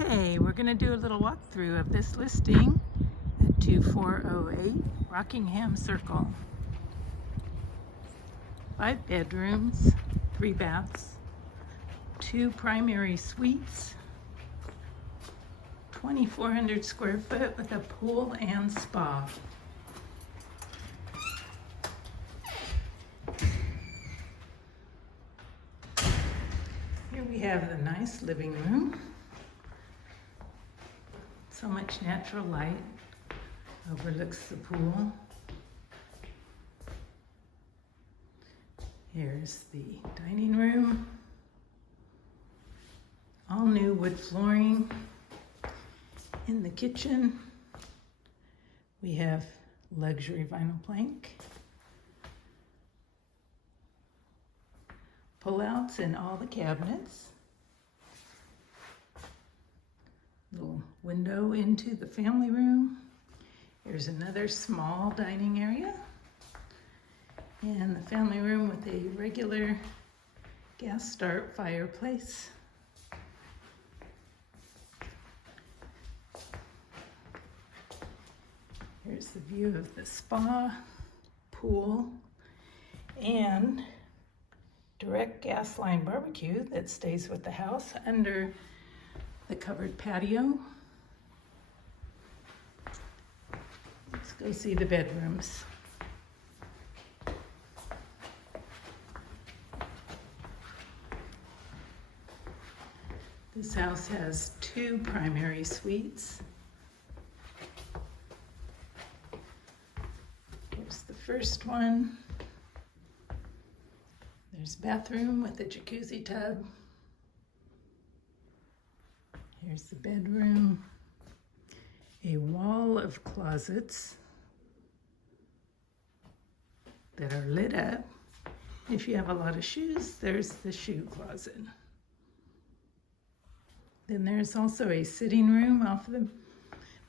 Okay, we're going to do a little walkthrough of this listing at 2408 Rockingham Cir. 5 bedrooms, 3 baths, 2 primary suites, 2,400 square foot with a pool and spa. Here we have the nice living room. So much natural light, overlooks the pool. Here's the dining room. All new wood flooring. In the kitchen, we have luxury vinyl plank. Pull-outs in all the cabinets. Little window into the family room. Here's another small dining area. And the family room with a regular gas start fireplace. Here's the view of the spa, pool, and direct gas line barbecue that stays with the house under the covered patio. Let's go see the bedrooms. This house has 2 primary suites. Here's the first one. There's a bathroom with a jacuzzi tub. Here's the bedroom. A wall of closets that are lit up. If you have a lot of shoes, there's the shoe closet. Then there's also a sitting room off the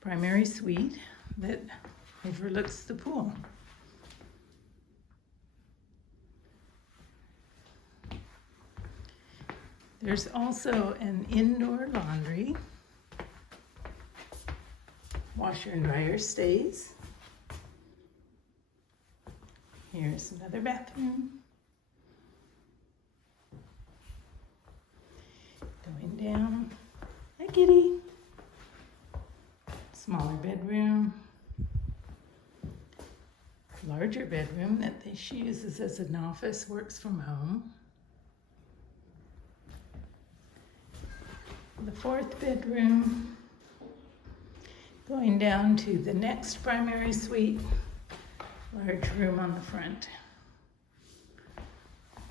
primary suite that overlooks the pool. There's also an indoor laundry. Washer and dryer stays. Here's another bathroom. Going down. Hi, kitty. Smaller bedroom. Larger bedroom that she uses as an office, works from home. The 4th bedroom, going down to the next primary suite, large room on the front.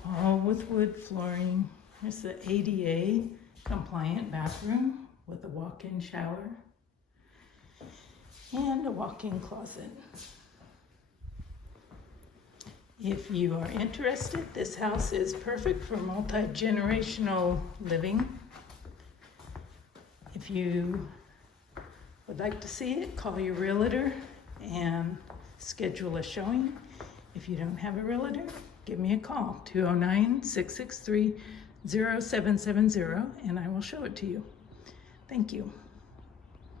All with wood flooring. There's the ADA compliant bathroom with a walk-in shower and a walk-in closet. If you are interested, this house is perfect for multi-generational living. If you would like to see it, call your realtor and schedule a showing. If you don't have a realtor, give me a call, 209-663-0770, and I will show it to you. Thank you.